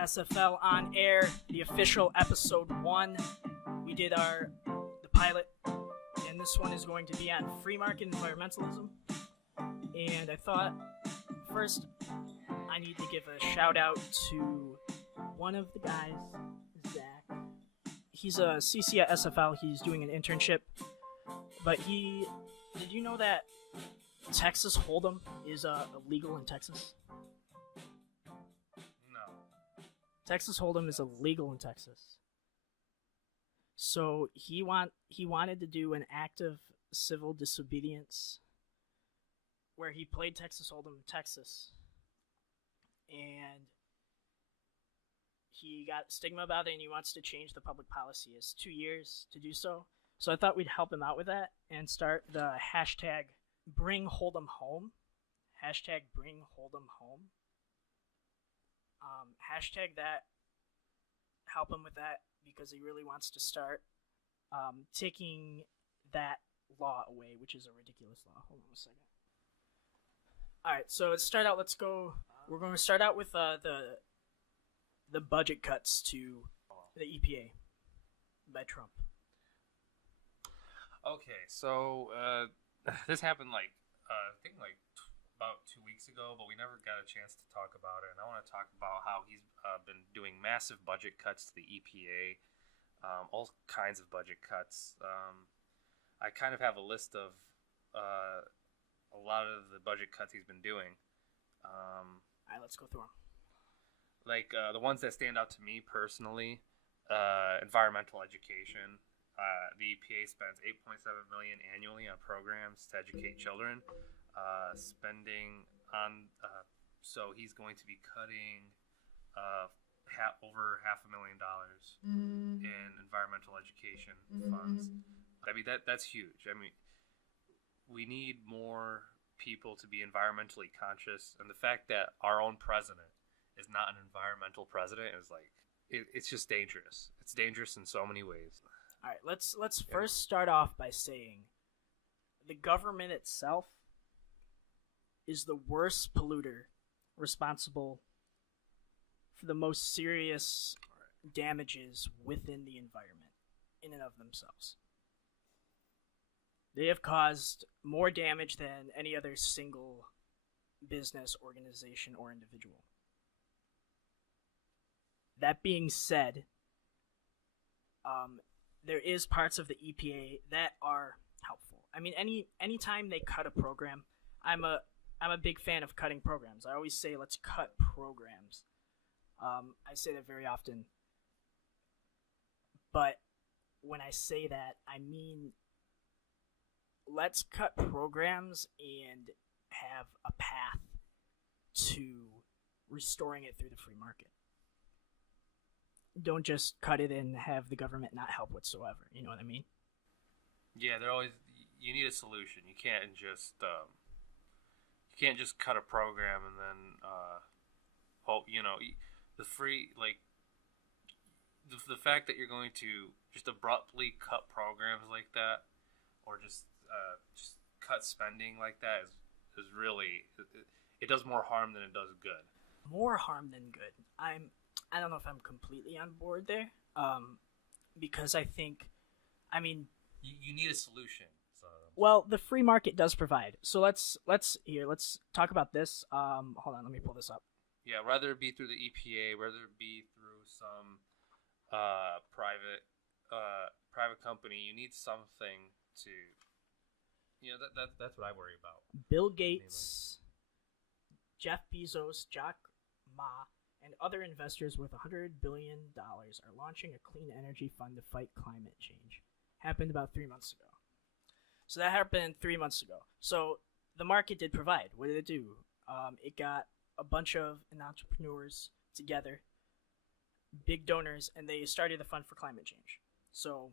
SFL On Air, the official episode 1. We did the pilot, and this one is going to be on free market environmentalism. And I thought, first, I need to give a shout out to one of the guys, Zach. He's a CC at SFL. He's doing an internship. But did you know that Texas Hold'em is illegal in Texas? No. Texas Hold'em is illegal in Texas. So he wanted to do an act of civil disobedience where he played Texas Hold'em in Texas. And he got stigma about it, and he wants to change the public policy. It's 2 years to do so. So I thought we'd help him out with that and start the hashtag Bring Hold'em Home. Hashtag Bring Hold'em Home. Hashtag that. Help him with that because he really wants to start taking that law away, which is a ridiculous law. Hold on a second. All right, so let's start out. Let's go. We're going to start out with the budget cuts to the EPA by Trump. Okay, so this happened I think about 2 weeks ago, but we never got a chance to talk about it. And I want to talk about how he's been doing massive budget cuts to the EPA, all kinds of budget cuts. I kind of have a list of a lot of the budget cuts he's been doing. All right, let's go through them. The ones that stand out to me personally, environmental education. The EPA spends $8.7 million annually on programs to educate children. Spending on so he's going to be cutting over $500,000 in environmental education funds. I mean that's huge. I mean we need more people to be environmentally conscious, and the fact that our own president is not an environmental president is it's just dangerous. It's dangerous in so many ways. All right, let's first start off by saying the government itself is the worst polluter responsible for the most serious damages within the environment in and of themselves. They have caused more damage than any other single business, organization, or individual. That being said, there is parts of the EPA that are helpful. I mean, anytime they cut a program, I'm a big fan of cutting programs. I always say, let's cut programs. I say that very often. But when I say that, I mean, let's cut programs and have a path to restoring it through the free market. Don't just cut it and have the government not help whatsoever. You know what I mean? Yeah, you need a solution. You can't just cut a program and then hope the free the fact that you're going to just abruptly cut programs like that, or just cut spending like that is really it does more harm than it does good. More harm than good. I don't know if I'm completely on board there, because I think, you need a solution. So. Well, the free market does provide. So let's talk about this. Hold on, let me pull this up. Yeah, whether it be through the EPA, whether it be through some private company, you need something to. That's what I worry about. Bill Gates, Jeff Bezos, Jack Ma, and other investors worth $100 billion are launching a clean energy fund to fight climate change. Happened about 3 months ago. So that happened 3 months ago. So the market did provide. What did it do? It got a bunch of entrepreneurs together, big donors, and they started a fund for climate change. So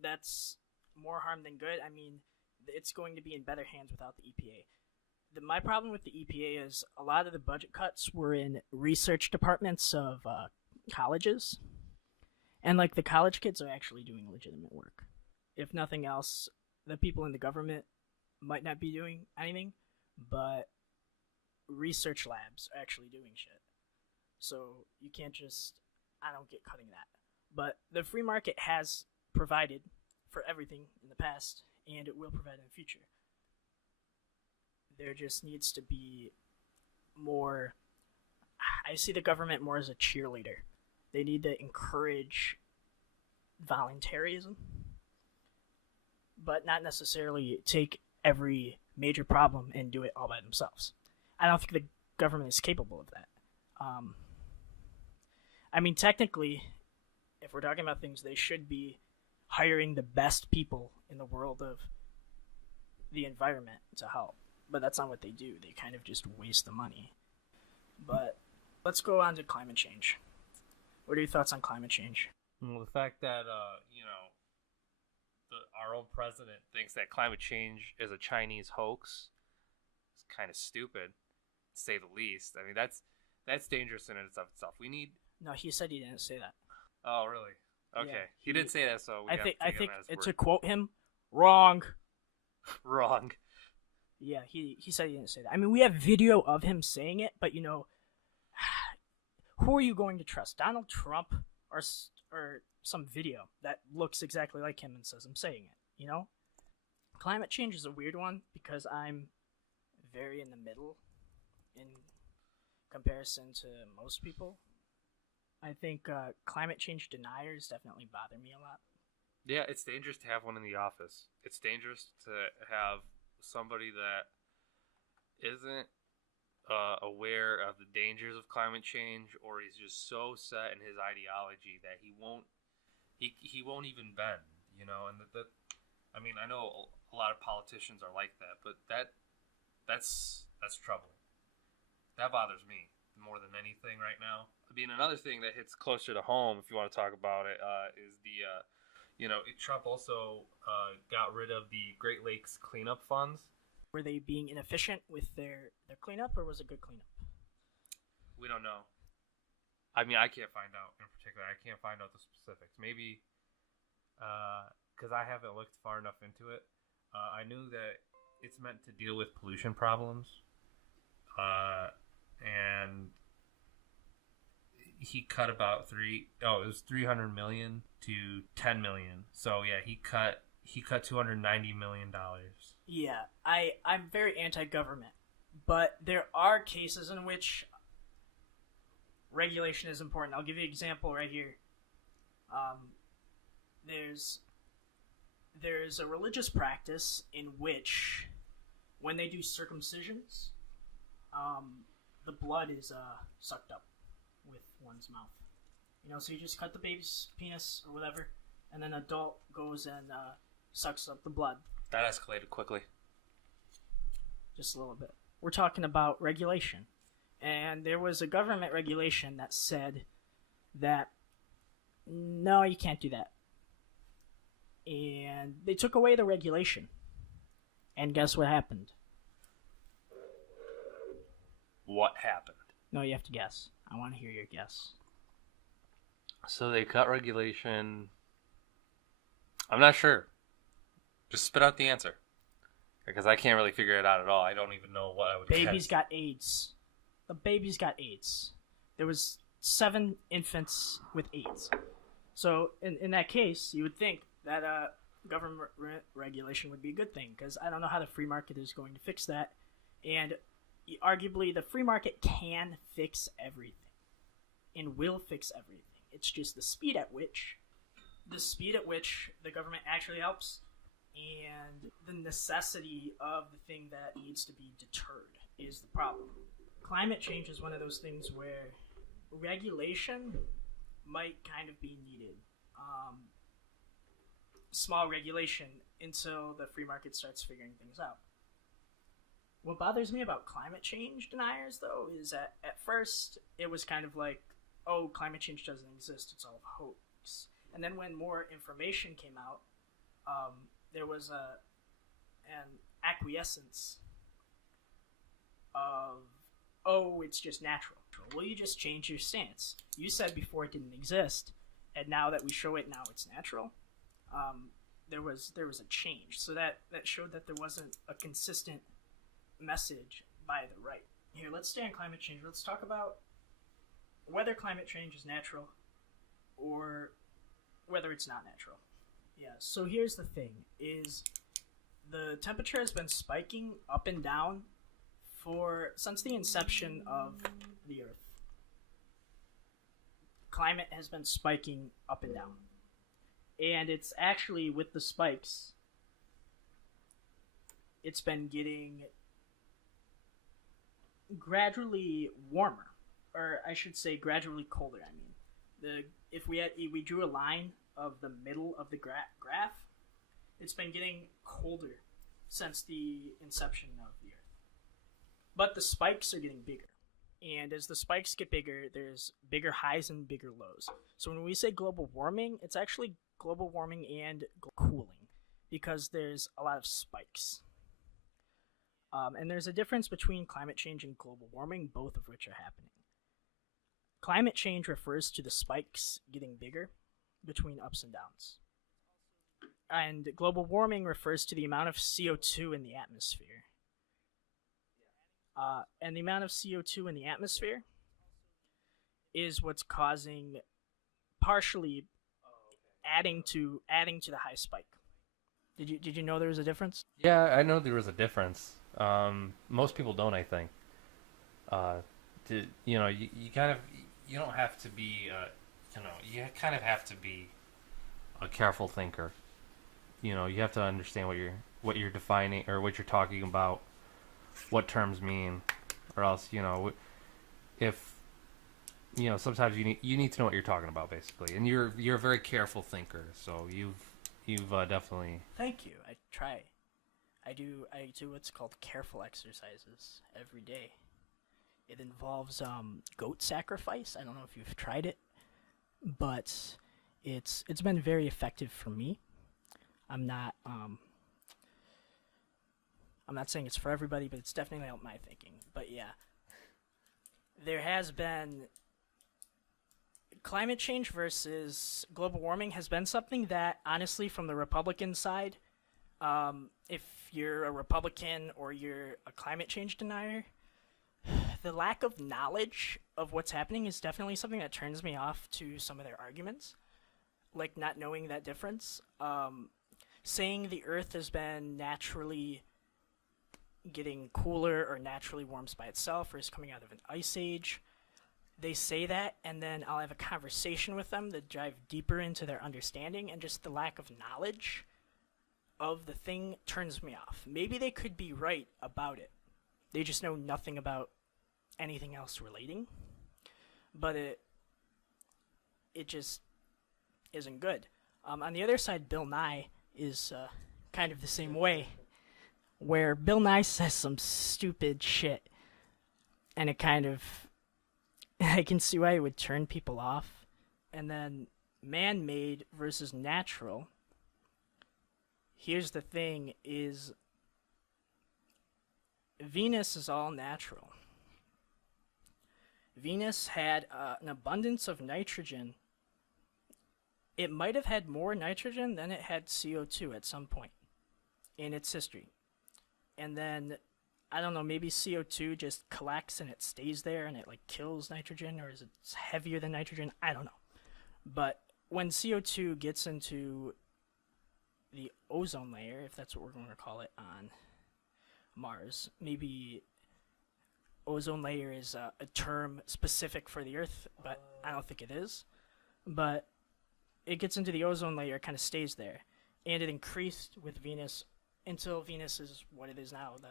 that's more harm than good. I mean, it's going to be in better hands without the EPA. My problem with the EPA is a lot of the budget cuts were in research departments of colleges. And the college kids are actually doing legitimate work. If nothing else, the people in the government might not be doing anything, but research labs are actually doing shit. So you can't just, I don't get cutting that. But the free market has provided for everything in the past, and it will provide in the future. There just needs to be more. I see the government more as a cheerleader. They need to encourage voluntarism, but not necessarily take every major problem and do it all by themselves. I don't think the government is capable of that. I mean, technically, if we're talking about things, they should be hiring the best people in the world of the environment to help. But that's not what they do. They kind of just waste the money. But let's go on to climate change. What are your thoughts on climate change? Well, the fact that, our own president thinks that climate change is a Chinese hoax is kind of stupid, to say the least. I mean, that's dangerous in and of itself. We need... No, he said he didn't say that. Oh, really? Okay. Yeah, he did say that, so I think to quote him, wrong. Wrong. Yeah, he said he didn't say that. I mean, we have video of him saying it, but, who are you going to trust? Donald Trump or some video that looks exactly like him and says I'm saying it, Climate change is a weird one because I'm very in the middle in comparison to most people. I think climate change deniers definitely bother me a lot. Yeah, it's dangerous to have one in the office. It's dangerous to have somebody that isn't aware of the dangers of climate change, or he's just so set in his ideology that he won't even bend, and that I mean, I know a lot of politicians are like that, but that's troubling. That bothers me more than anything right now. I mean, another thing that hits closer to home, if you want to talk about it, is Trump also got rid of the Great Lakes cleanup funds. Were they being inefficient with their cleanup, or was it good cleanup? We don't know. I mean, I can't find out in particular. I can't find out the specifics. Maybe because I haven't looked far enough into it. I knew that it's meant to deal with pollution problems. And he cut about it was 300 million to 10 million. So yeah, he cut $290 million. Yeah, I'm very anti-government, but there are cases in which regulation is important. I'll give you an example right here. There's a religious practice in which when they do circumcisions, the blood is sucked up with one's mouth. So you just cut the baby's penis or whatever, and then an adult goes and sucks up the blood. That escalated quickly. Just a little bit. We're talking about regulation. And there was a government regulation that said that, no, you can't do that. And they took away the regulation. And guess what happened? What happened? No, you have to guess. I want to hear your guess. So they cut regulation. I'm not sure. Just spit out the answer. Because I can't really figure it out at all. I don't even know what I would guess. Babies got AIDS. The babies got AIDS. There was 7 infants with AIDS. So in that case, you would think that government regulation would be a good thing, because I don't know how the free market is going to fix that. And arguably, the free market can fix everything and will fix everything. It's just the speed at which the government actually helps, and the necessity of the thing that needs to be deterred is the problem. Climate change is one of those things where regulation might kind of be needed. Small regulation until the free market starts figuring things out. What bothers me about climate change deniers, though, is that at first it was kind of like, oh, climate change doesn't exist, it's all a hoax. And then when more information came out, there was an acquiescence of, oh, it's just natural. Well, you just changed your stance. You said before it didn't exist, and now that we show it, now it's natural. There was a change. So that showed that there wasn't a consistent message by the right. Here, let's stay on climate change. Let's talk about whether climate change is natural or whether it's not natural. Yeah, so here's the thing, is the temperature has been spiking up and down since the inception of the Earth. Climate has been spiking up and down. And it's actually, with the spikes, it's been getting gradually warmer. Or I should say gradually colder, I mean. If we drew a line of the middle of the graph, it's been getting colder since the inception of the Earth. But the spikes are getting bigger. And as the spikes get bigger, there's bigger highs and bigger lows. So when we say global warming, it's actually global warming and cooling, because there's a lot of spikes. And there's a difference between climate change and global warming, both of which are happening. Climate change refers to the spikes getting bigger between ups and downs. And global warming refers to the amount of CO2 in the atmosphere. And the amount of CO2 in the atmosphere is what's causing, partially adding to the high spike. Did you know there was a difference? Yeah, I know there was a difference. Most people don't, I think. You don't have to be, you kind of have to be a careful thinker. You have to understand what you're defining or what you're talking about, what terms mean, or else, if sometimes you need to know what you're talking about, basically. And you're a very careful thinker, so you've definitely. Thank you. I try. I do what's called careful exercises every day. It involves goat sacrifice. I don't know if you've tried it, but it's been very effective for me. I'm not saying it's for everybody, but it's definitely helped my thinking. But yeah, there has been climate change versus global warming has been something that, honestly, from the Republican side, if you're a Republican or you're a climate change denier, the lack of knowledge of what's happening is definitely something that turns me off to some of their arguments, like not knowing that difference. Saying the Earth has been naturally getting cooler or naturally warms by itself or is coming out of an ice age. They say that, and then I'll have a conversation with them to dive deeper into their understanding, and just the lack of knowledge of the thing turns me off. Maybe they could be right about it. They just know nothing about anything else relating. But it just isn't good. On the other side, Bill Nye is kind of the same way, where Bill Nye says some stupid shit, and it kind of, I can see why it would turn people off. And then man-made versus natural. Here's the thing, is Venus is all natural. Venus had an abundance of nitrogen. It might have had more nitrogen than it had CO2 at some point in its history. And then, I don't know, maybe CO2 just collects and it stays there and it like kills nitrogen, or is it heavier than nitrogen? I don't know. But when CO2 gets into the ozone layer, if that's what we're going to call it on Mars, maybe ozone layer is a term specific for the Earth, but I don't think it is. But it gets into the ozone layer, kind of stays there, and it increased with Venus until Venus is what it is now, the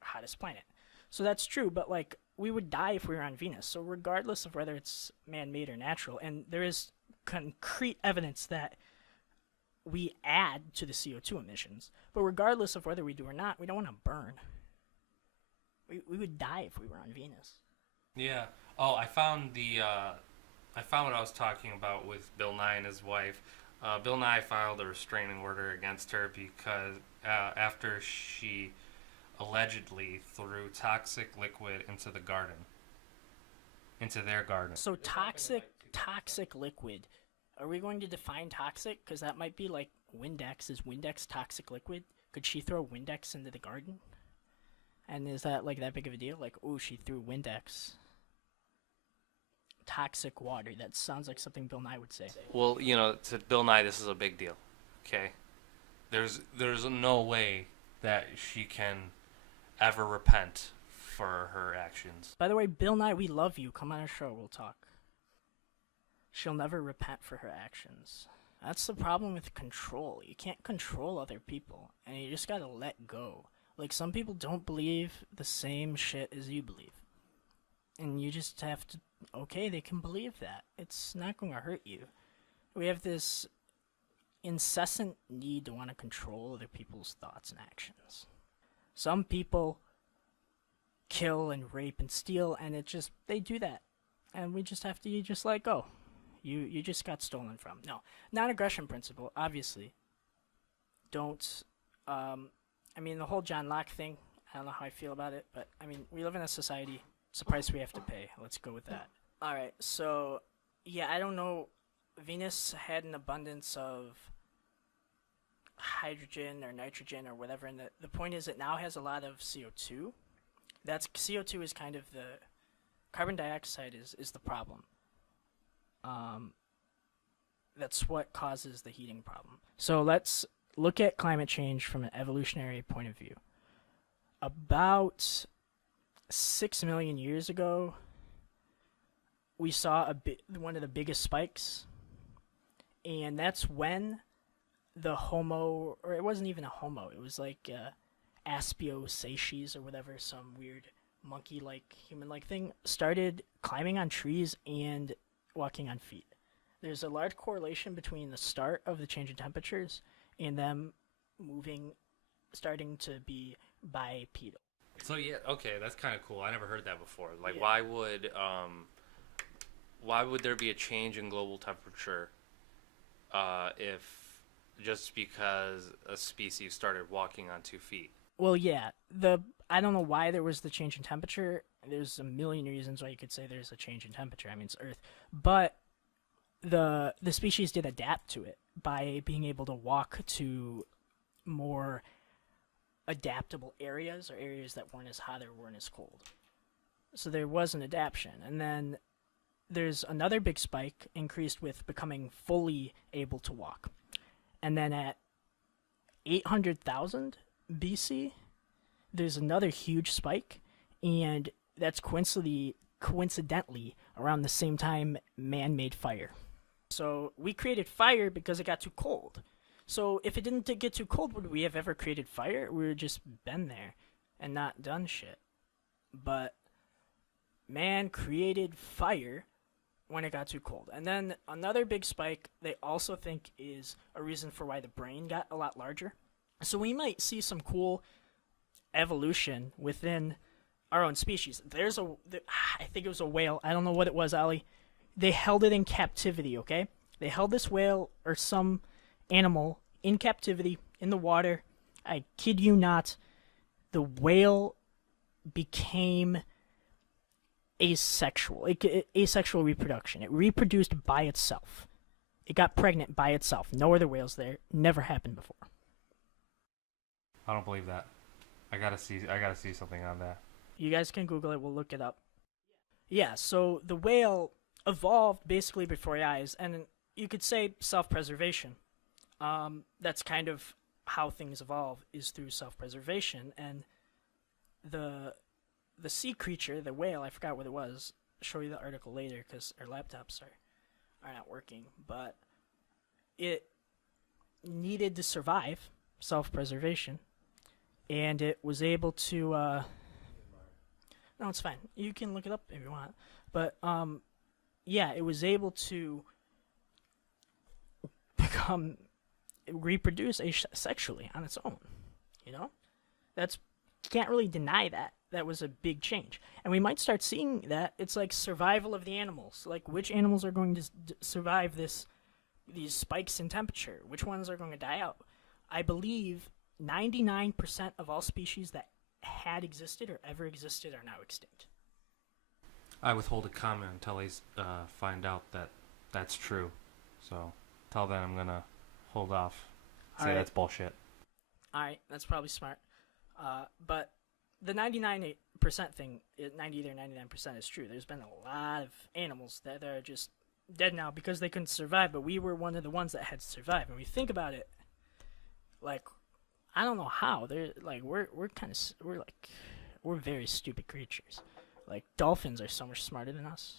hottest planet. So that's true, but like, we would die if we were on Venus. So regardless of whether it's man-made or natural, and there is concrete evidence that we add to the CO2 emissions, but regardless of whether we do or not, we don't want to burn. We would die if we were on Venus. Yeah. Oh, I found what I was talking about with Bill Nye and his wife. Bill Nye filed a restraining order against her because after she allegedly threw toxic liquid into their garden. So toxic liquid. Are we going to define toxic? Because that might be like Windex. Is Windex toxic liquid? Could she throw Windex into the garden? And is that like that big of a deal? Like, oh, she threw Windex. toxic water. That sounds like something Bill Nye would say. Well, to Bill Nye, this is a big deal. Okay, there's no way that she can ever repent for her actions. By the way, Bill Nye, we love you. Come on our show, we'll talk. She'll never repent for her actions. That's the problem with control. You can't control other people, and you just gotta let go. Like, some people don't believe the same shit as you believe. And you just have to, okay, they can believe that. It's not going to hurt you. We have this incessant need to want to control other people's thoughts and actions. Some people kill and rape and steal, and they do that. And we just have to just let go. You just got stolen from. No, non-aggression principle, obviously. Don't, the whole John Locke thing, I don't know how I feel about it, but, we live in a society. It's a price we have to pay. Let's go with that. Alright, so, yeah, I don't know. Venus had an abundance of hydrogen or nitrogen or whatever, and the point is it now has a lot of CO2. CO2 is kind of carbon dioxide is the problem. That's what causes the heating problem. So let's look at climate change from an evolutionary point of view. About 6 million years ago, we saw one of the biggest spikes, and that's when the Homo, or it wasn't even a Homo, it was like Aspiosaces or whatever, some weird monkey-like, human-like thing, started climbing on trees and walking on feet. There's a large correlation between the start of the change in temperatures and them starting to be bipedal. So yeah, okay, that's kind of cool. I never heard that before. Like, yeah. why would there be a change in global temperature if just because a species started walking on 2 feet? Well, yeah, I don't know why there was the change in temperature. There's a million reasons why you could say there's a change in temperature. It's Earth, but the species did adapt to it by being able to walk to more adaptable areas, or areas that weren't as hot or weren't as cold. So there was an adaptation, and then there's another big spike increased with becoming fully able to walk, and then at 800,000 BC, there's another huge spike, and that's coincidentally around the same time man made fire. So we created fire because it got too cold. So if it didn't get too cold, would we have ever created fire? We would have just been there and not done shit. But man created fire when it got too cold. And then another big spike they also think is a reason for why the brain got a lot larger. So we might see some cool evolution within our own species. I think it was a whale. I don't know what it was, Ali. They held it in captivity, okay? They held this whale or some animal in captivity in the water. I kid you not. The whale became asexual. Asexual reproduction. It reproduced by itself. It got pregnant by itself. No other whales there. Never happened before. I don't believe that. I gotta see something on that. You guys can Google it. We'll look it up. Yeah, so the whale evolved basically before your eyes, and you could say self-preservation. That's kind of how things evolve, is through self-preservation. And the sea creature, the whale, I forgot what it was. I'll show you the article later because our laptops are not working. But it needed to survive, self-preservation, and it was able to... No, it's fine. You can look it up if you want. But, yeah, it was able to reproduce asexually on its own. You know? You can't really deny that. That was a big change. And we might start seeing that. It's like survival of the animals. Like, which animals are going to survive these spikes in temperature? Which ones are going to die out? I believe 99% of all species that had existed or ever existed are now extinct. I withhold a comment until I find out that that's true. So, till then, I'm gonna hold off. Say that's bullshit. Alright, that's probably smart. But the 99% thing, 90 or 99% is true. There's been a lot of animals animals that are just dead now because they couldn't survive, but we were one of the ones that had survived. And we think about it, like, I don't know how. They're like we're very stupid creatures. Like dolphins are so much smarter than us.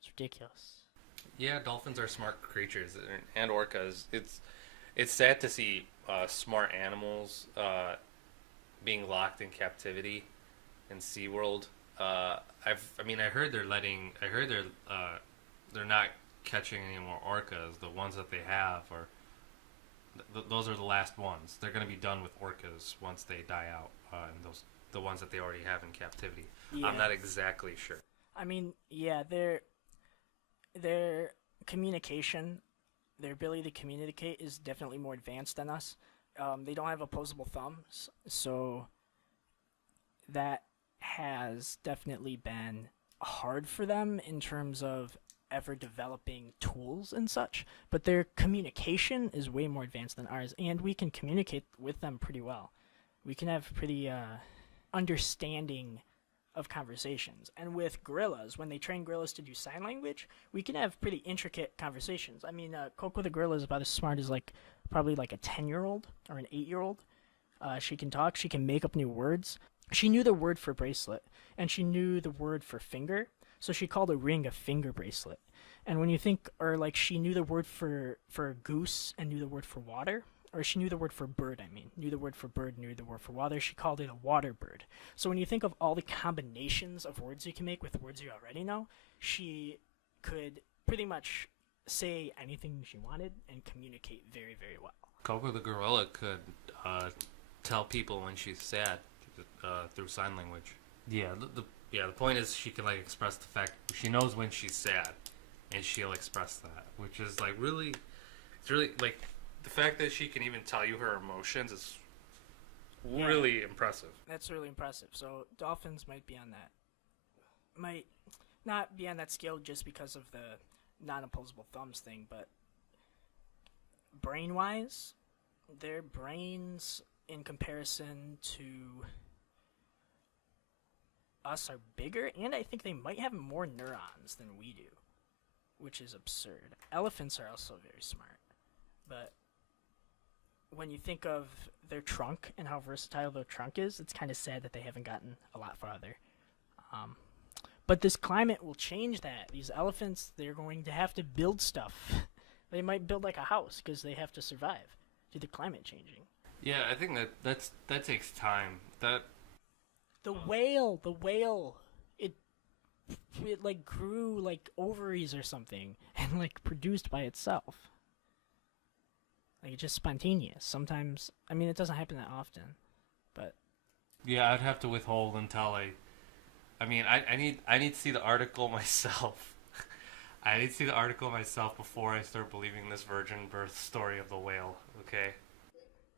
It's ridiculous. Yeah, dolphins are smart creatures, and orcas. It's sad to see smart animals being locked in captivity in SeaWorld. I heard they're not catching any more orcas. The ones that they have are those are the last ones. They're going to be done with orcas once they die out. And the ones that they already have in captivity. Yeah. I'm not exactly sure. I mean, yeah, their communication, their ability to communicate is definitely more advanced than us. They don't have opposable thumbs, so that has definitely been hard for them in terms of ever developing tools and such, but their communication is way more advanced than ours, and we can communicate with them pretty well. We can have pretty understanding of conversations. And with gorillas, when they train gorillas to do sign language, we can have pretty intricate conversations. I mean, Coco the gorilla is about as smart as probably like a 10-year-old or an 8-year-old. She can talk, she can make up new words. She knew the word for bracelet, and she knew the word for finger, so she called a ring a finger bracelet. And when you think, or like she knew the word for goose and knew the word for water, or she knew the word for bird, knew the word for bird, knew the word for water, she called it a water bird. So when you think of all the combinations of words you can make with words you already know, she could pretty much say anything she wanted and communicate very, very well. Coco the gorilla could tell people when she's sad through sign language. Yeah, the point is she can express the fact she knows when she's sad, and she'll express that, which is it's really the fact that she can even tell you her emotions is really impressive. That's really impressive. So dolphins might be on that. Might not be on that scale just because of the non-opposable thumbs thing, but brain-wise, their brains in comparison to us are bigger, and I think they might have more neurons than we do, which is absurd. Elephants are also very smart, but when you think of their trunk and how versatile their trunk is, it's kind of sad that they haven't gotten a lot farther. But this climate will change that. These elephants, they're going to have to build stuff. They might build like a house because they have to survive due to climate changing. Yeah, I think that takes time. The whale, it grew like ovaries or something and produced by itself. It's just spontaneous. Sometimes, it doesn't happen that often, but yeah, I'd have to withhold until I need to see the article myself. I need to see the article myself before I start believing this virgin birth story of the whale. Okay.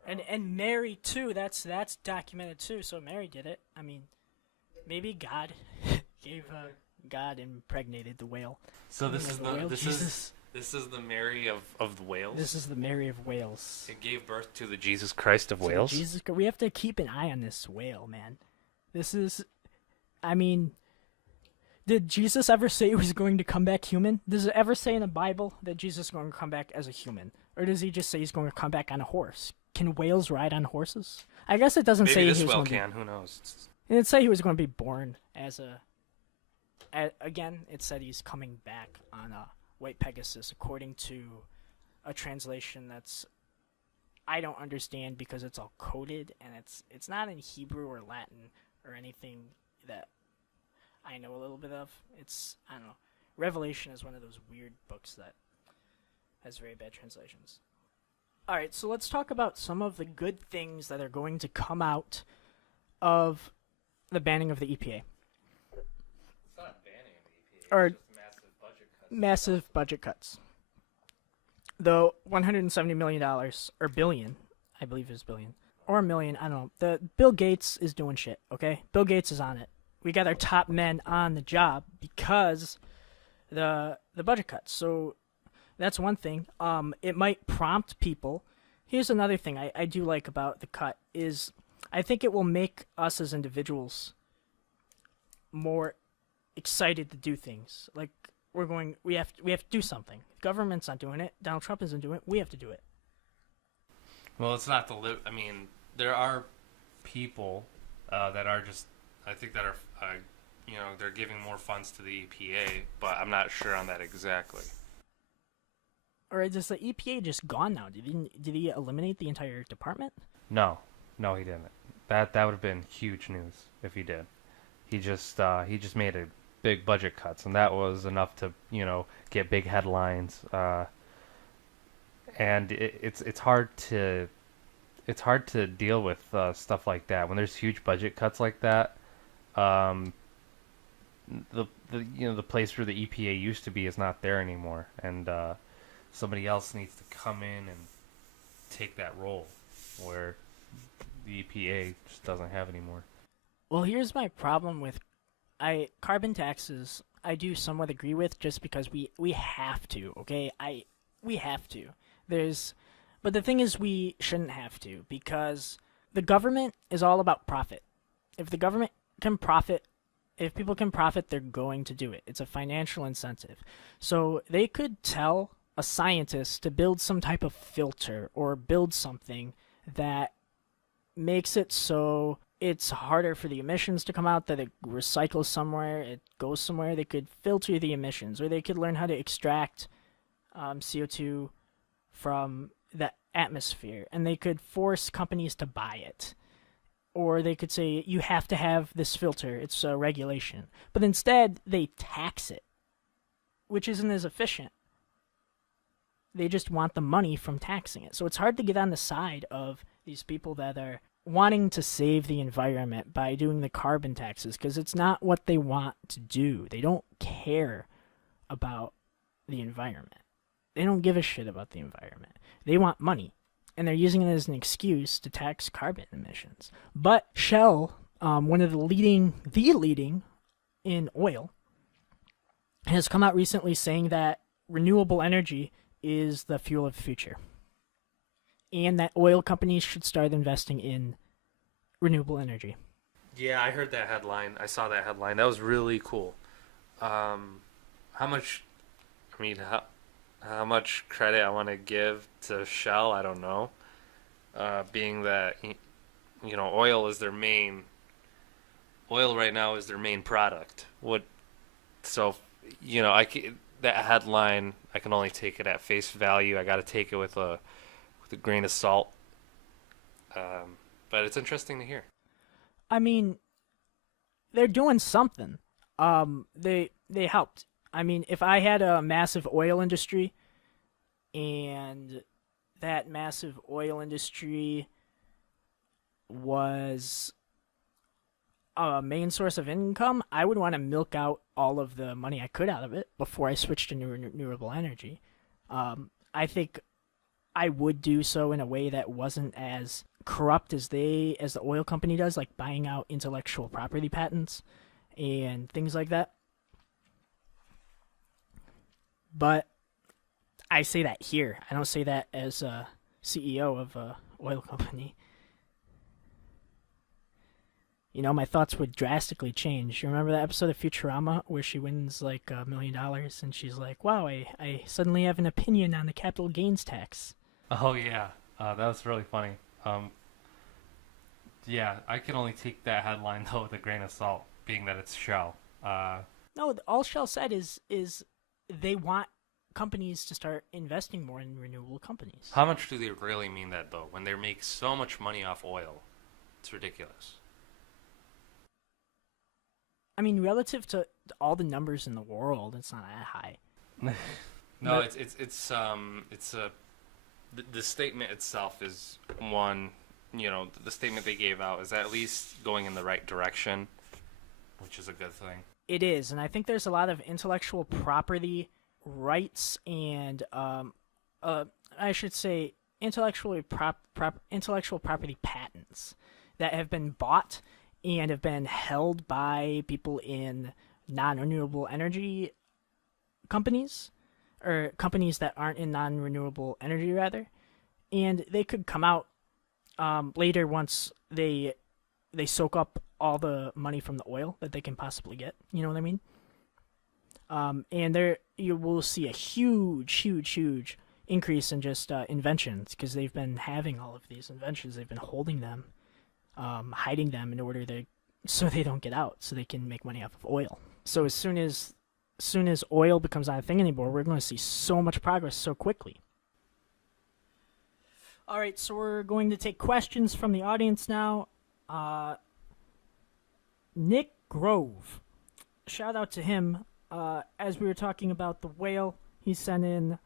And Mary too. That's documented too. So Mary did it. Maybe God God impregnated the whale. So this is the Mary of the whales. This is the Mary of Wales. It gave birth to the Jesus Christ of Wales. We have to keep an eye on this whale, man. Did Jesus ever say he was going to come back human? Does it ever say in the Bible that Jesus is going to come back as a human? Or does he just say he's going to come back on a horse? Can whales ride on horses? I guess it doesn't say maybe this whale can. Who knows? It didn't say he was going to be born as again, it said he's coming back on a white Pegasus, according to a translation that's I don't understand because it's all coded and it's not in Hebrew or Latin or anything that I know a little bit of. I don't know. Revelation is one of those weird books that has very bad translations. Alright, so let's talk about some of the good things that are going to come out of the banning of the EPA. It's not banning of the EPA, it's just massive budget cuts. Massive budget cuts. The $170 million, or billion, I believe it was billion, or a million, I don't know. Bill Gates is doing shit, okay? Bill Gates is on it. We got our top men on the job because the budget cuts. So that's one thing. It might prompt people. Here's another thing I do like about the cut is I think it will make us as individuals more excited to do things. we have to do something. Government's not doing it. Donald Trump isn't doing it. We have to do it. Well, it's not I mean, there are people that are just, I think that are, they're giving more funds to the EPA, but I'm not sure on that exactly. Or is the EPA just gone now? Did he eliminate the entire department? No, he didn't. That would have been huge news if he did. He just made a big budget cuts, and that was enough to get big headlines. And it's hard to deal with stuff like that when there's huge budget cuts like that. The place where the EPA used to be is not there anymore, and somebody else needs to come in and take that role where the EPA just doesn't have anymore. Well, here's my problem with carbon taxes. I do somewhat agree with, just because we have to. Okay, we have to. But the thing is, we shouldn't have to, because the government is all about profit. If the government can profit, if people can profit, they're going to do it. It's a financial incentive. So they could tell a scientist to build some type of filter or build something that makes it so it's harder for the emissions to come out, that it recycles somewhere, it goes somewhere. They could filter the emissions, or they could learn how to extract CO2 from the atmosphere, and they could force companies to buy it. Or they could say, you have to have this filter, it's a regulation. But instead, they tax it, which isn't as efficient. They just want the money from taxing it. So it's hard to get on the side of these people that are wanting to save the environment by doing the carbon taxes, because it's not what they want to do. They don't care about the environment. They don't give a shit about the environment. They want money, and they're using it as an excuse to tax carbon emissions. But Shell, one of the leading in oil, has come out recently saying that renewable energy is the fuel of the future, and that oil companies should start investing in renewable energy. Yeah, I heard that headline. I saw that headline. That was really cool. How much credit I want to give to Shell, I don't know. Being that, oil right now is their main product. That headline, I can only take it at face value. I got to take it with a grain of salt. But it's interesting to hear. I mean, they're doing something. They helped. I mean, if I had a massive oil industry, and that massive oil industry was a main source of income, I would want to milk out all of the money I could out of it before I switched to renewable energy. I think I would do so in a way that wasn't as corrupt as the oil company does, like buying out intellectual property patents and things like that. But I say that here. I don't say that as a CEO of a oil company. My thoughts would drastically change. You remember that episode of Futurama where she wins like $1 million and she's like, wow, I suddenly have an opinion on the capital gains tax. Oh, yeah. That was really funny. Yeah, I can only take that headline, though, with a grain of salt, being that it's Shell. No, all Shell said is they want companies to start investing more in renewable companies. How much do they really mean that, though, when they make so much money off oil? It's ridiculous. I mean, relative to all the numbers in the world, it's not that high. No, the statement itself is one. The statement they gave out is at least going in the right direction, which is a good thing. It is, and I think there's a lot of intellectual property rights and I should say intellectual property patents that have been bought and have been held by people in non-renewable energy companies, or companies that aren't in non-renewable energy rather, and they could come out later once they soak up all the money from the oil that they can possibly get. You know what I mean? And there you will see a huge increase in just inventions, because they've been having all of these inventions. They've been holding them, hiding them in order so they don't get out, so they can make money off of oil. So as soon as oil becomes not a thing anymore, we're going to see so much progress so quickly. All right, so we're going to take questions from the audience now. Nick Grove, shout out to him. As we were talking about the whale, he sent in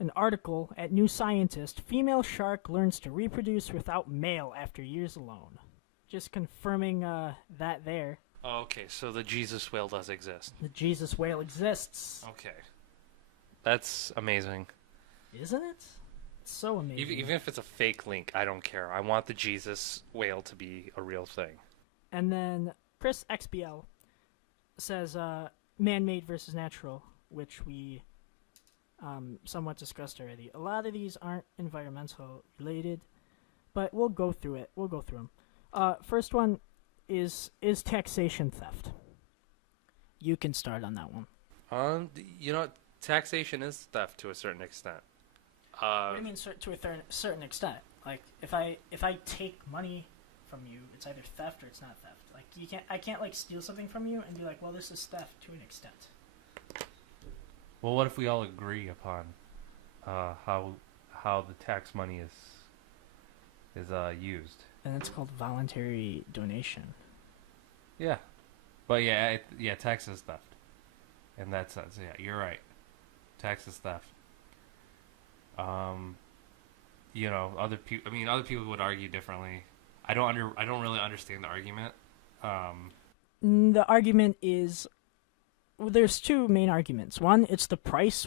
an article at New Scientist. Female shark learns to reproduce without male after years alone. Just confirming that there. Oh, okay, so the Jesus whale does exist. The Jesus whale exists. Okay. That's amazing. Isn't it? It's so amazing. Even if it's a fake link, I don't care. I want the Jesus whale to be a real thing. And then Chris XBL says man-made versus natural, which we somewhat discussed already. A lot of these aren't environmental related, but we'll go through it. We'll go through them. First one is taxation theft? You can start on that one. Taxation is theft to a certain extent. What do you mean to a certain extent? Like if I take money from you, it's either theft or it's not theft. Like I can't like steal something from you and be like, well, this is theft to an extent. Well, what if we all agree upon how the tax money is used? And it's called voluntary donation. Yeah, but tax is theft. In that sense, yeah, you're right. Tax is theft. Other people would argue differently. I don't really understand the argument. The argument is, well, there's two main arguments. One, it's the price.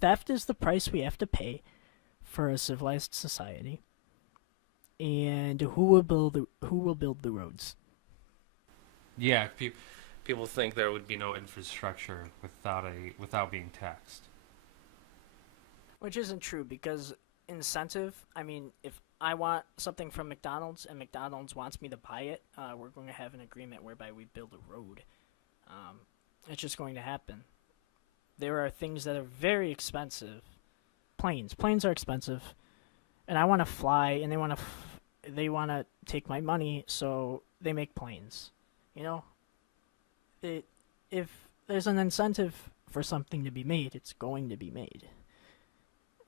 Theft is the price we have to pay for a civilized society. And who will build the roads? Yeah, people think there would be no infrastructure without being taxed. Which isn't true, because incentive, I mean, if I want something from McDonald's and McDonald's wants me to buy it, we're going to have an agreement whereby we build a road. It's just going to happen. There are things that are very expensive. Planes are expensive, and I want to fly, and they want to take my money, so they make planes. If there's an incentive for something to be made, it's going to be made.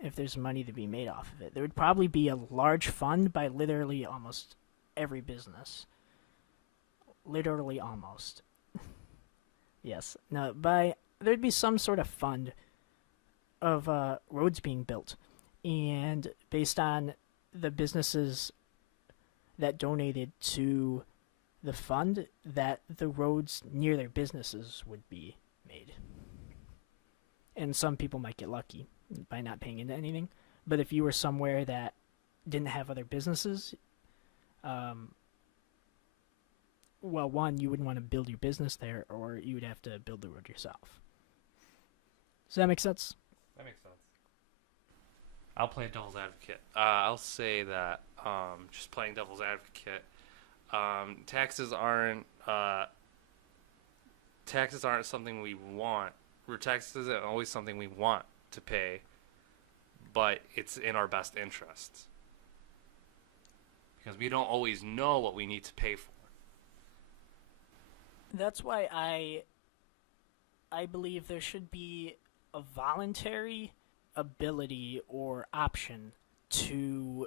If there's money to be made off of it, there would probably be a large fund by literally almost every business. Literally almost. Yes. No, there'd be some sort of fund of roads being built, and based on the businesses that donated to the fund, that the roads near their businesses would be made. And some people might get lucky by not paying into anything. But if you were somewhere that didn't have other businesses, well, one, you wouldn't want to build your business there, or you would have to build the road yourself. Does that make sense? That makes sense. I'll play devil's advocate. I'll say that, just playing devil's advocate, taxes aren't something we want. Taxes isn't always something we want to pay, but it's in our best interests, because we don't always know what we need to pay for. That's why I believe there should be a voluntary ability or option to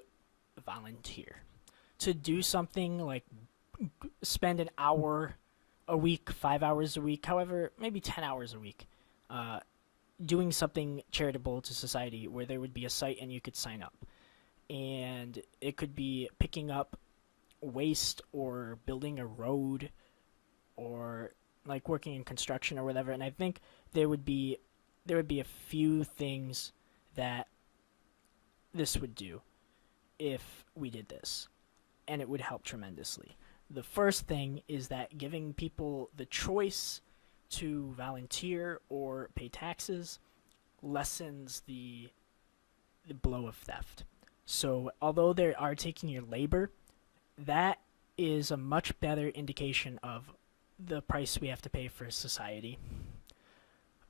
volunteer, to do something like spend an hour a week, 5 hours a week, however, maybe 10 hours a week, doing something charitable to society, where there would be a site and you could sign up. And it could be picking up waste or building a road or like working in construction or whatever. And I think there would be a few things that this would do if we did this, and it would help tremendously. The first thing is that giving people the choice to volunteer or pay taxes lessens the blow of theft. So although they are taking your labor, that is a much better indication of the price we have to pay for society.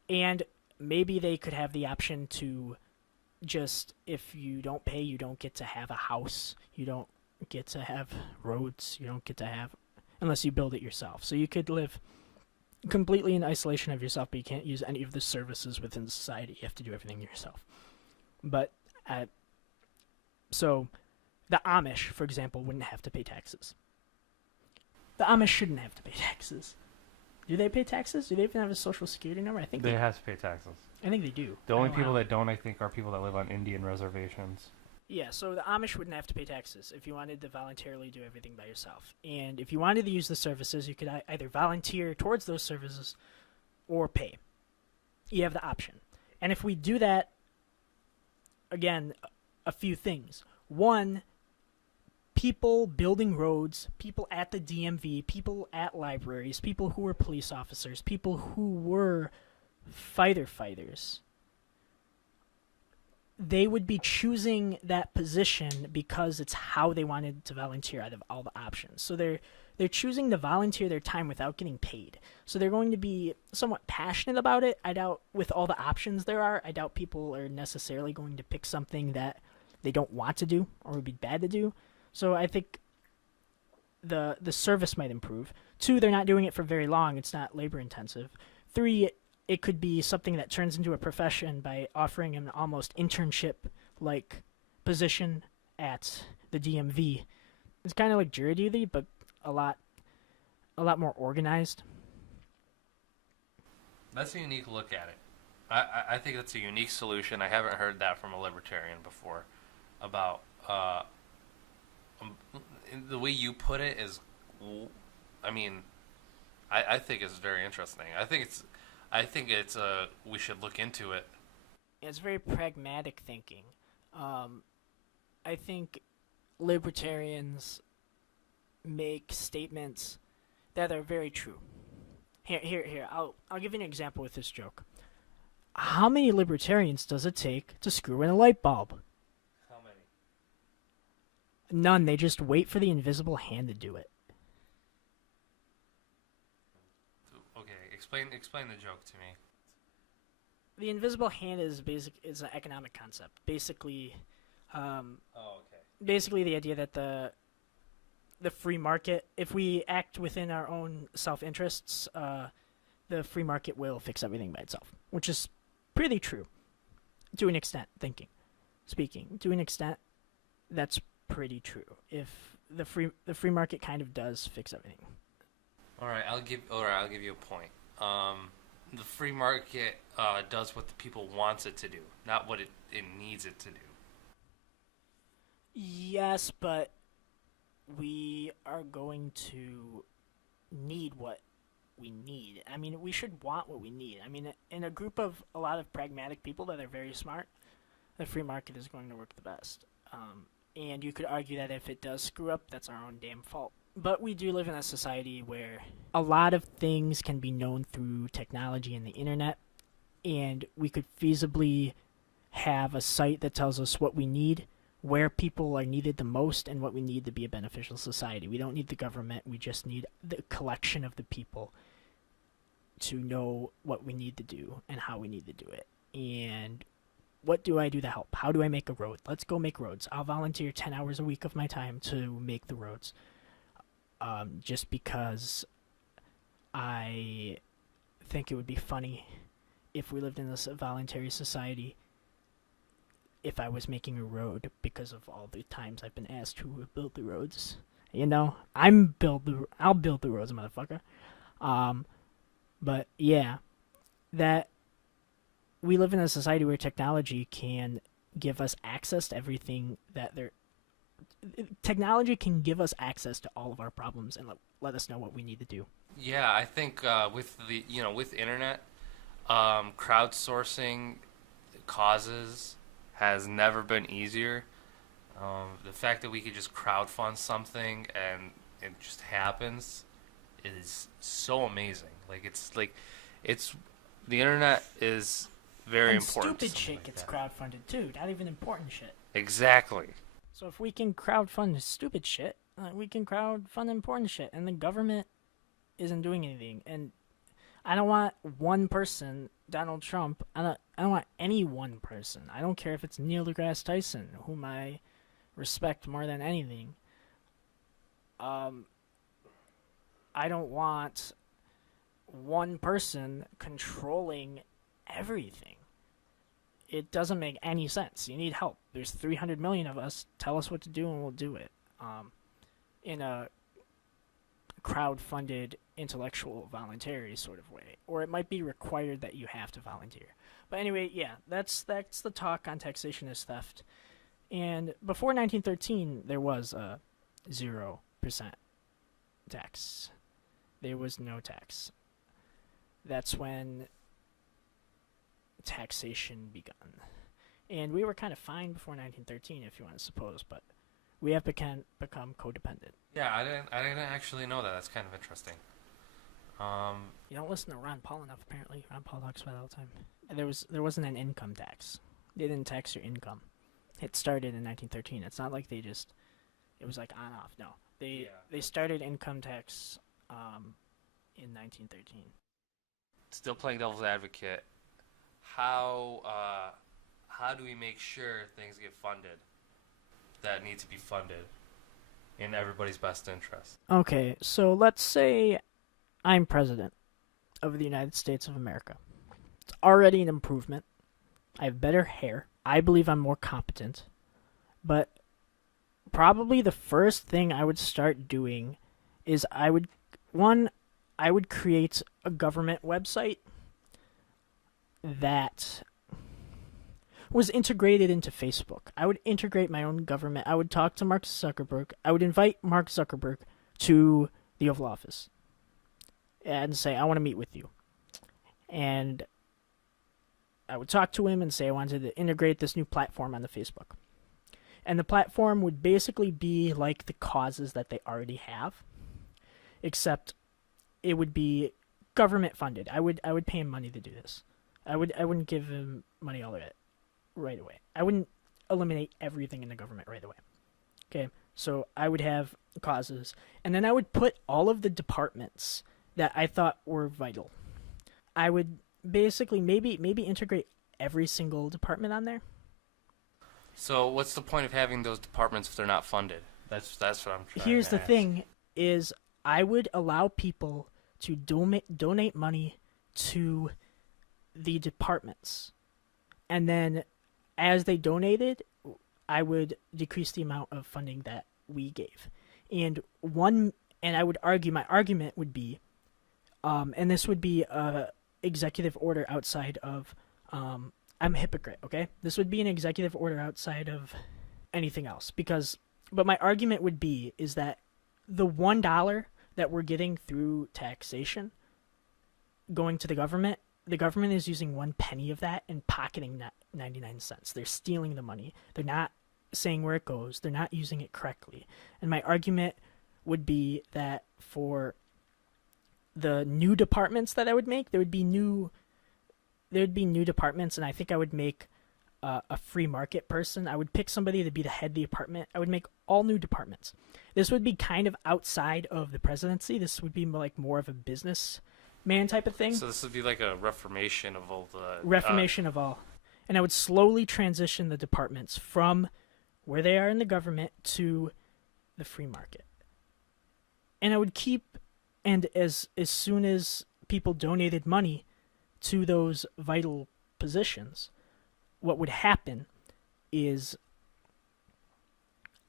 And maybe they could have the option to just, if you don't pay, you don't get to have a house. You don't get to have roads. You don't get to have, unless you build it yourself. So you could live completely in isolation of yourself, but you can't use any of the services within society. You have to do everything yourself. But, so the Amish, for example, wouldn't have to pay taxes. The Amish shouldn't have to pay taxes. Do they pay taxes? Do they even have a social security number? I think they have to pay taxes. I think they do. The only people that don't, I think, are people that live on Indian reservations. Yeah, so the Amish wouldn't have to pay taxes if you wanted to voluntarily do everything by yourself. And if you wanted to use the services, you could either volunteer towards those services or pay. You have the option. And if we do that, again, a few things. One, people building roads, people at the DMV, people at libraries, people who were police officers, people who were fighters, they would be choosing that position because it's how they wanted to volunteer out of all the options. So they're choosing to volunteer their time without getting paid. So they're going to be somewhat passionate about it. I doubt, with all the options there are, I doubt people are necessarily going to pick something that they don't want to do or would be bad to do. So I think the service might improve. 2, they're not doing it for very long. It's not labor intensive. 3, it could be something that turns into a profession by offering an almost internship-like position at the DMV. It's kind of like jury duty, but a lot more organized. That's a unique look at it. I think that's a unique solution. I haven't heard that from a libertarian before. About the way you put it is, I mean, I think it's very interesting. I think it's we should look into it. It's very pragmatic thinking. I think libertarians make statements that are very true. Here. I'll give you an example with this joke. How many libertarians does it take to screw in a light bulb? How many? None. They just wait for the invisible hand to do it. Okay, explain the joke to me. The invisible hand is an economic concept. Basically, basically the idea that the free market, if we act within our own self-interests, the free market will fix everything by itself, which is pretty true to an extent. Speaking to an extent, that's pretty true. If the free market kind of does fix everything. All right, I'll give you a point. The free market does what the people wants it to do, not what it needs it to do. Yes, but we are going to need what we need. I mean, we should want what we need. I mean, in a group of a lot of pragmatic people that are very smart, the free market is going to work the best. And you could argue that if it does screw up, that's our own damn fault. But we do live in a society where a lot of things can be known through technology and the internet, and we could feasibly have a site that tells us what we need, where people are needed the most, and what we need to be a beneficial society. We don't need the government. We just need the collection of the people to know what we need to do and how we need to do it. And what do I do to help? How do I make a road? Let's go make roads. I'll volunteer 10 hours a week of my time to make the roads. Just because I think it would be funny if we lived in this voluntary society if I was making a road because of all the times I've been asked who would build the roads. You know, I'll build the roads, motherfucker. But yeah, that we live in a society where technology can give us access to everything that technology can give us access to all of our problems and let us know what we need to do. Yeah, I think with internet, crowdsourcing causes has never been easier. The fact that we could just crowdfund something and it just happens is so amazing. It's the internet is very important. Stupid shit gets crowdfunded too, not even important shit. Exactly. So if we can crowdfund stupid shit, we can crowdfund important shit, and the government isn't doing anything. And I don't want one person Donald Trump. I don't want any one person. I don't care if it's Neil deGrasse Tyson, whom I respect more than anything. I don't want one person controlling everything. It doesn't make any sense. You need help. There's 300 million of us. Tell us what to do and we'll do it. In a crowd-funded, intellectual, voluntary sort of way. Or it might be required that you have to volunteer. But anyway, yeah, that's the talk on taxation as theft. And before 1913, there was a 0% tax. There was no tax. That's when taxation begun. And we were kind of fine before 1913, if you want to suppose, but we have become codependent. Yeah, I didn't actually know that. That's kind of interesting. You don't listen to Ron Paul enough, apparently. Ron Paul talks about it all the time. There wasn't an income tax. They didn't tax your income. It started in 1913. It's not like it was like on off. No, they started income tax in 1913. Still playing devil's advocate. How do we make sure things get funded that need to be funded in everybody's best interest? Okay, so let's say I'm president of the United States of America. It's already an improvement. I have better hair. I believe I'm more competent. But probably the first thing I would start doing is I would create a government website that was integrated into Facebook. I would integrate my own government. I would talk to Mark Zuckerberg. I would invite Mark Zuckerberg to the Oval Office and say, I want to meet with you. And I would talk to him and say I wanted to integrate this new platform onto Facebook. And the platform would basically be like the causes that they already have, except it would be government funded. I would pay him money to do this. I wouldn't give him money all of it right away. I wouldn't eliminate everything in the government right away. Okay, so I would have causes, and then I would put all of the departments that I thought were vital. I would basically maybe integrate every single department on there. So what's the point of having those departments if they're not funded? That's what I'm trying Here's to the ask. thing is I would allow people to donate money to the departments. And then as they donated, I would decrease the amount of funding that we gave. And I would argue, my argument would be, and this would be a executive order outside of, I'm a hypocrite, okay? This would be an executive order outside of anything else. But my argument would be, is that the $1 that we're getting through taxation going to the government is using 1 penny of that and pocketing that 99 cents. They're stealing the money. They're not saying where it goes. They're not using it correctly. And my argument would be that for the new departments that I would make, there would be new departments, and I think I would make a free market person. I would pick somebody to be the head of the department. I would make all new departments. This would be kind of outside of the presidency. This would be more of a business man type of thing. So this would be like a reformation of all the... Reformation of all. And I would slowly transition the departments from where they are in the government to the free market. And I would and as soon as people donated money to those vital positions, what would happen is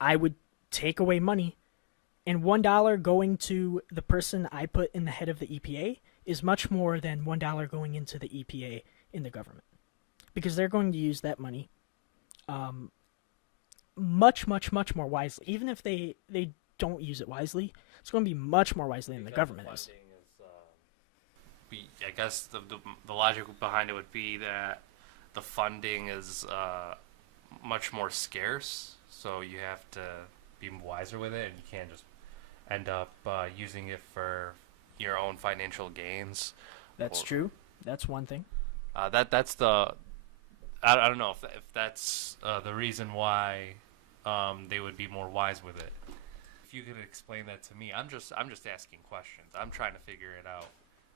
I would take away money, and $1 going to the person I put in the head of the EPA is much more than $1 going into the EPA in the government, because they're going to use that money much more wisely. Even if they don't use it wisely, it's going to be much more wisely than the government is. I guess the logic behind it would be that the funding is much more scarce, so you have to be wiser with it, and you can't just end up using it for your own financial gains. That's true. That's one thing. That's the... I don't know if that's the reason why they would be more wise with it. If you could explain that to me, I'm just asking questions. I'm trying to figure it out.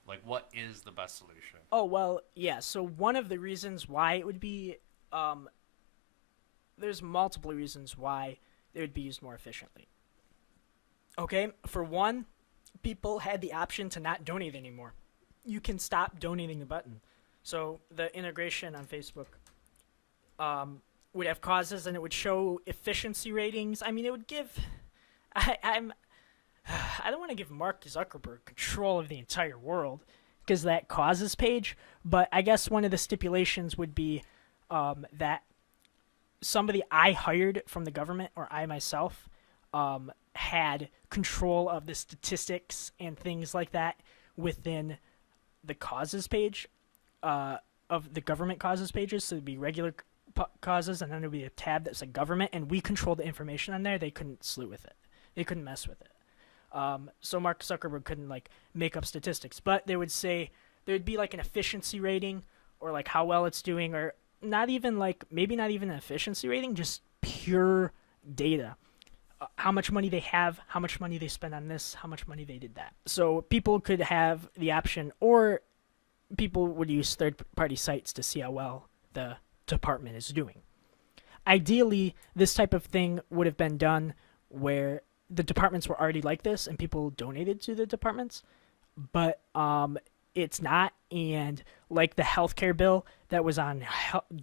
Like, what is the best solution? Oh, well, yeah. So one of the reasons why it would be, there's multiple reasons why it would be used more efficiently. Okay, for one, people had the option to not donate anymore. You can stop donating the button. So the integration on Facebook would have causes, and it would show efficiency ratings. I mean, it would give. I don't want to give Mark Zuckerberg control of the entire world because that causes page, but I guess one of the stipulations would be that somebody I hired from the government or I myself had control of the statistics and things like that within the causes page of the government causes pages. So it'd be regular causes, and then there'd be a tab that's like government, and we control the information on there. They couldn't slew with it. They couldn't mess with it. So Mark Zuckerberg couldn't like make up statistics, but they would say there'd be like an efficiency rating or like how well it's doing, or not even like maybe not even an efficiency rating, just pure data. How much money they have, how much money they spend on this, how much money they did that. So people could have the option, or people would use third-party sites to see how well the department is doing. Ideally, this type of thing would have been done where the departments were already like this and people donated to the departments, but it's not. And like the healthcare bill that was on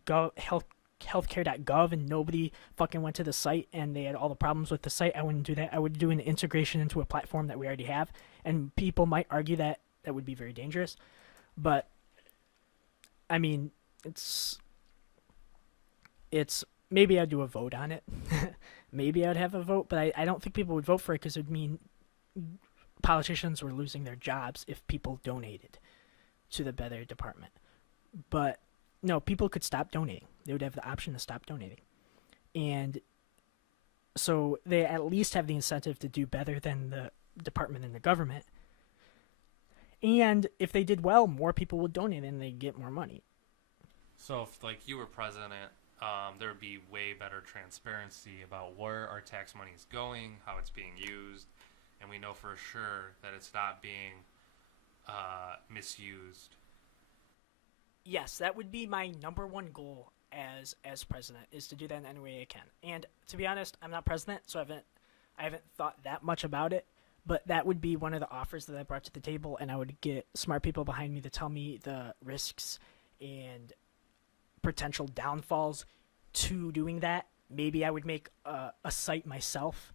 healthcare.gov and nobody fucking went to the site and they had all the problems with the site, I wouldn't do that. I would do an integration into a platform that we already have, and people might argue that that would be very dangerous, but I mean, it's maybe I'd do a vote on it. Maybe I'd have a vote, but I don't think people would vote for it because it would mean politicians were losing their jobs if people donated to the better department. But no, people could stop donating. They would have the option to stop donating. And so they at least have the incentive to do better than the department and the government. And if they did well, more people would donate and they'd get more money. So if like you were president, there would be way better transparency about where our tax money is going, how it's being used, and we know for sure that it's not being misused. Yes, that would be my number one goal as president, is to do that in any way I can. And to be honest, I'm not president, so I haven't thought that much about it, but that would be one of the offers that I brought to the table, and I would get smart people behind me to tell me the risks and potential downfalls to doing that. Maybe I would make a site myself,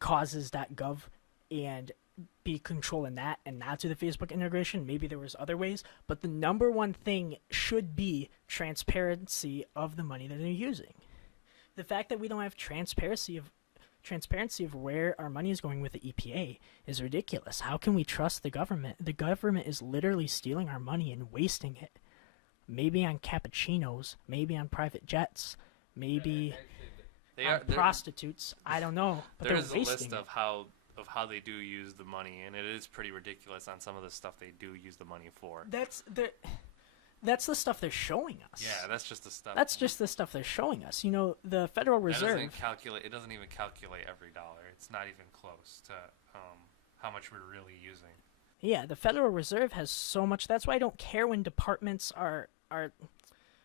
causes.gov, and be controlling that and not do the Facebook integration. Maybe there was other ways, but the number one thing should be transparency of the money that they're using. The fact that we don't have transparency of where our money is going with the EPA is ridiculous. How can we trust the government? The government is literally stealing our money and wasting it. Maybe on cappuccinos, maybe on private jets, maybe on prostitutes. I don't know. But there is a list of how they do use the money, and it is pretty ridiculous on some of the stuff they do use the money for. That's the stuff they're showing us. Yeah, that's just the stuff. That's just the stuff they're showing us. You know, the Federal Reserve. It doesn't even calculate every dollar. It's not even close to how much we're really using. Yeah, the Federal Reserve has so much. That's why I don't care when departments are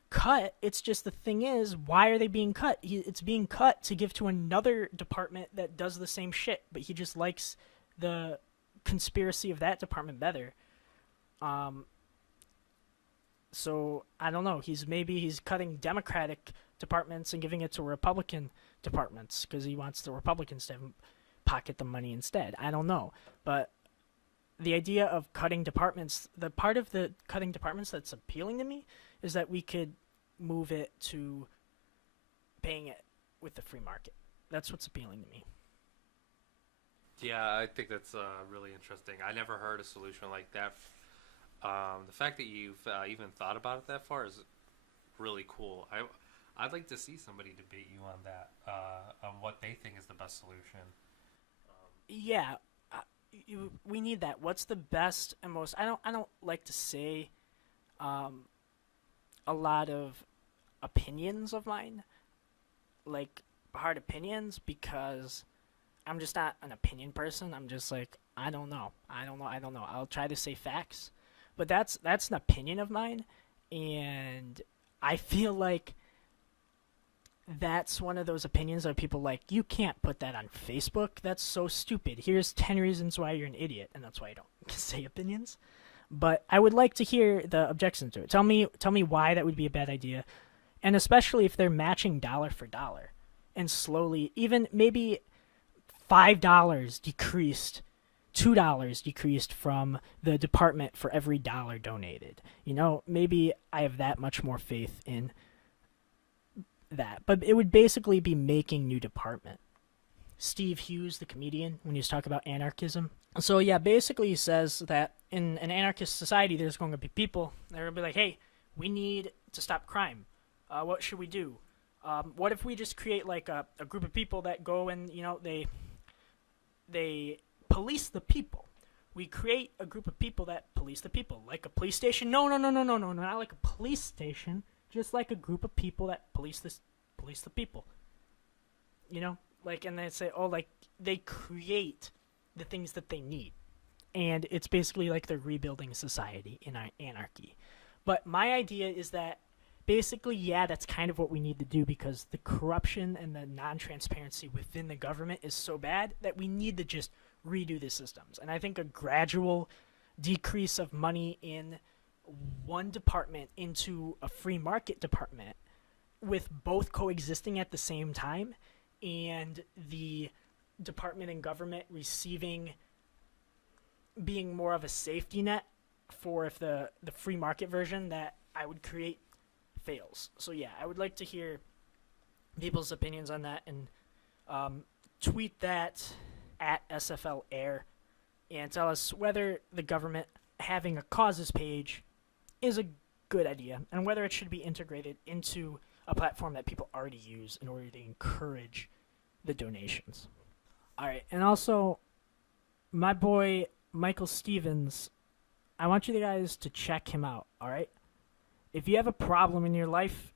cut. It's just the thing is, why are they being cut? It's being cut to give to another department that does the same shit, but he just likes the conspiracy of that department better. So I don't know. He's cutting Democratic departments and giving it to Republican departments because he wants the Republicans to pocket the money instead. I don't know, but the idea of cutting departments, the part of the cutting departments that's appealing to me is that we could move it to paying it with the free market. That's what's appealing to me. Yeah, I think that's really interesting. I never heard a solution like that. The fact that you've even thought about it that far is really cool. I'd like to see somebody debate you on that, on what they think is the best solution. Yeah. We need that. What's the best and most? I don't like to say a lot of opinions of mine, like hard opinions, because I'm just not an opinion person. I'm just like, I don't know. I'll try to say facts, but that's an opinion of mine, and I feel like that's one of those opinions that people like, you can't put that on Facebook. That's so stupid. Here's 10 reasons why you're an idiot, and that's why I don't say opinions. But I would like to hear the objections to it. Tell me why that would be a bad idea, and especially if they're matching dollar for dollar, and slowly, even maybe $5 decreased, $2 decreased from the department for every dollar donated. You know, maybe I have that much more faith in that. But it would basically be making new department. Steve Hughes, the comedian, when he was talking about anarchism. So yeah, basically he says that in an anarchist society, there's going to be people that are going to be like, hey, we need to stop crime. What should we do? What if we just create like a group of people that go and, you know, they police the people. We create a group of people that police the people, like a police station. No, not like a police station, just like a group of people that police the people. You know, like, and they say, oh, like they create the things that they need, and it's basically like they're rebuilding society in anarchy. But my idea is that basically, yeah, that's kind of what we need to do, because the corruption and the non-transparency within the government is so bad that we need to just redo the systems. And I think a gradual decrease of money in one department into a free market department, with both coexisting at the same time, and the department and government being more of a safety net for if the free market version that I would create fails. So yeah, I would like to hear people's opinions on that, and tweet that at SFL Air and tell us whether the government having a causes page is a good idea, and whether it should be integrated into a platform that people already use in order to encourage the donations. Alright, and also, my boy Michael Stevens, I want you guys to check him out, alright? If you have a problem in your life,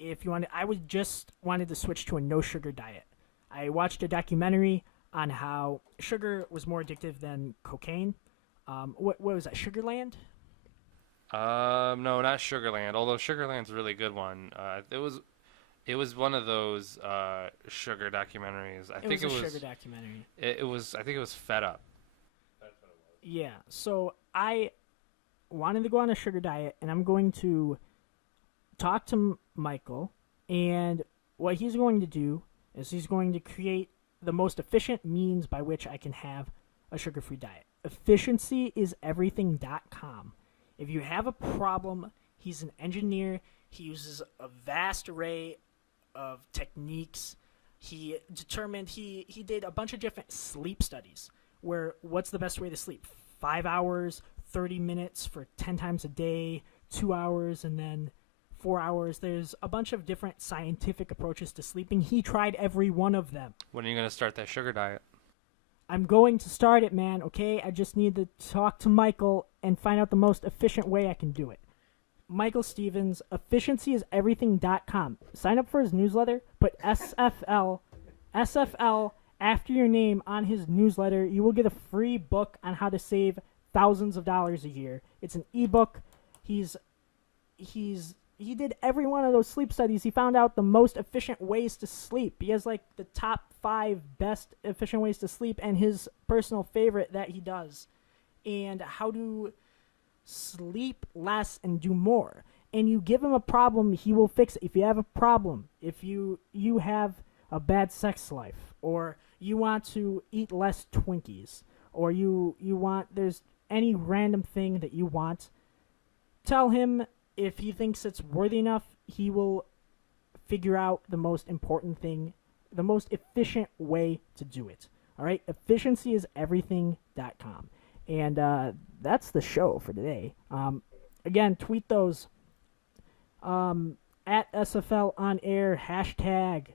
I would just wanted to switch to a no-sugar diet. I watched a documentary on how sugar was more addictive than cocaine. What was that, Sugarland? No, not Sugarland. Although Sugarland's a really good one. It was one of those sugar documentaries. I think it was a sugar documentary. I think it was Fed Up. That's what it was. Yeah. So I wanted to go on a sugar diet, and I'm going to talk to Michael, and what he's going to do is he's going to create the most efficient means by which I can have a sugar-free diet. Efficiencyis-everything.com. If you have a problem, he's an engineer. He uses a vast array of techniques. He did a bunch of different sleep studies, where what's the best way to sleep? 5 hours, 30 minutes for 10 times a day, 2 hours, and then 4 hours. There's a bunch of different scientific approaches to sleeping. He tried every one of them. When are you going to start that sugar diet? I'm going to start it, man, okay? I just need to talk to Michael and find out the most efficient way I can do it. Michael Stevens, efficiencyis-everything.com. Sign up for his newsletter. Put SFL after your name on his newsletter. You will get a free book on how to save thousands of dollars a year. It's an ebook. He did every one of those sleep studies. He found out the most efficient ways to sleep. He has like the top 5 best efficient ways to sleep, and his personal favorite that he does, and how to sleep less and do more. And you give him a problem, he will fix it. If you have a problem, if you have a bad sex life, or you want to eat less Twinkies, or you want, there's any random thing that you want, tell him. If he thinks it's worthy enough, he will figure out the most important thing, the most efficient way to do it. All right? Efficiencyis-everything.com. And that's the show for today. Again, tweet those at SFL On Air, hashtag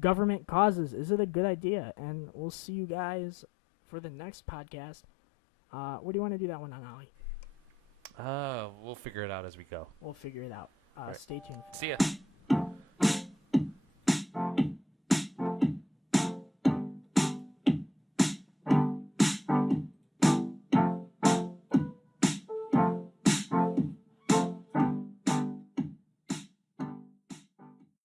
government causes. Is it a good idea? And we'll see you guys for the next podcast. What do you want to do that one on, Ollie? We'll figure it out as we go. We'll figure it out. Right. Stay tuned. See ya.